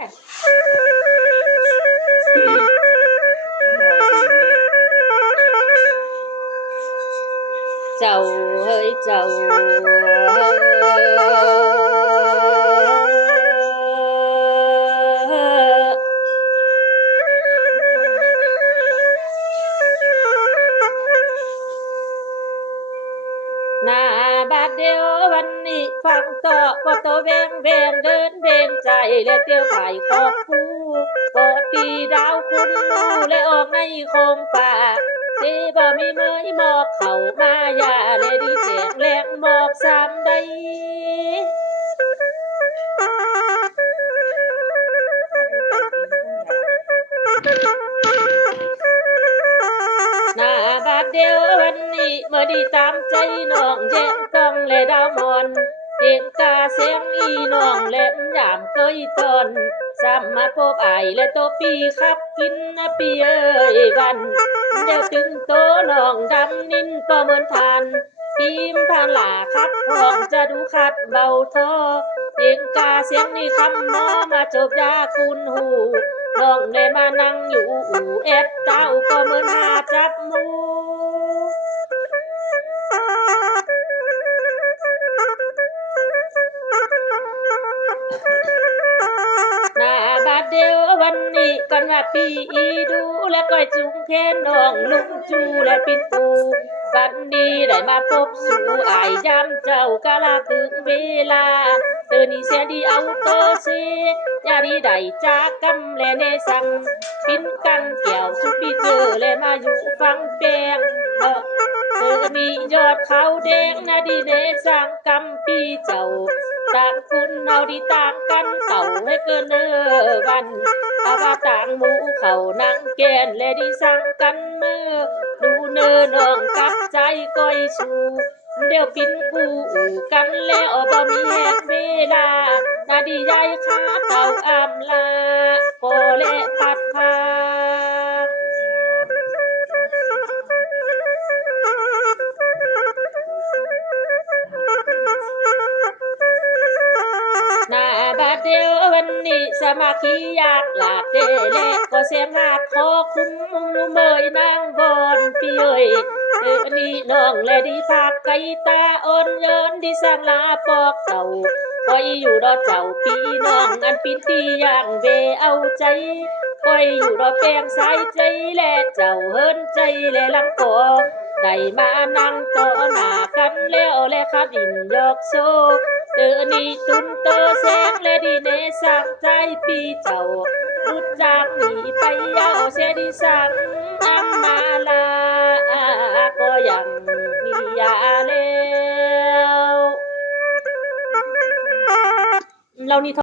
เจ้าเฮ้ย เจ้าหน้าบาดเดียววันนี้ฟังต่อก็โตแวงแวงเดินเบนใจและเตียวไผ่ขอบคู่ก็ปีดาวคุณนูและออกในโคงป่าเสบ่มีเมยหมอกเข้ามายาและดีแจงแรงหมอกสามใดหน้าบาดเดียววันนี้เมื่อดีตามใจน้องแย่ง มอนเสียงกาเสียงอีน้องและยามเคยตอนซ้ำมาพบไอและโตปีขับกินนะปีเอ้ยวันเดี๋ยวถึงโตน้องดำนินก็เหมือนทานทีมพานหลาคัดห้องจะดูคัดเบาท้อเสียงกาเสียงนี่คำหมอมาจบยาคุณหูน้องเลยมานั่งอยู่อู่แอบเต้าก็เหมือนหาจับมู นนี้กันว่าปีอีดูและก้อยจุงแค่น้องลุงจูและปินปูวันนี้ได้มาพบสู่อายย้ำเจ้ากะลาถึงเวลาเธอนี่เสียดีเอาโตเสียาดีได้จากกำและเนสังปินกันแก้วสุปีเจอและมาอยู่ฟังแปงเออเธอมียอดเขาแดงนาดีเนสร้างกำปีเจ้าต่างคุณเอาดีต่างกันเต่าให้เกินเนอวัน ว่าต่างหมูเขานั่งแกนและดีสั่งกันเมื่อดูเนอนองกับใจก้อยชูเดี๋ยวปินกูอู่กันแล้วบ่มีแหกเวลานาดีใหญ่ขาเต่าอำลาโกเละปัดพาหน้าบาดเดียววันนี้สมาคียา ลาดเดเลก็เสียงหาดคอคุ้มมุงนุเมยนางบอนพี่เอ้ยเออนี่น้องและดีภาคไก่ตาอ่อนโยนที่สร้างลาปอกเต่าคอยอยู่รอเจ้าพี่น้องอันปินตีอย่างเวเอาใจคอยอยู่รอแปลงสายใจและเจ้าเฮินใจและลังกอได้มานั่งต่อหน้ากันแล้วและขับดินยอกโซ อนี่ตุนโตแสงและดีเนสักใจปีเจ้ารุดจากหนีไปยาวเสดีสังอัมมาลาก็ยังมียาแล้วเรานี่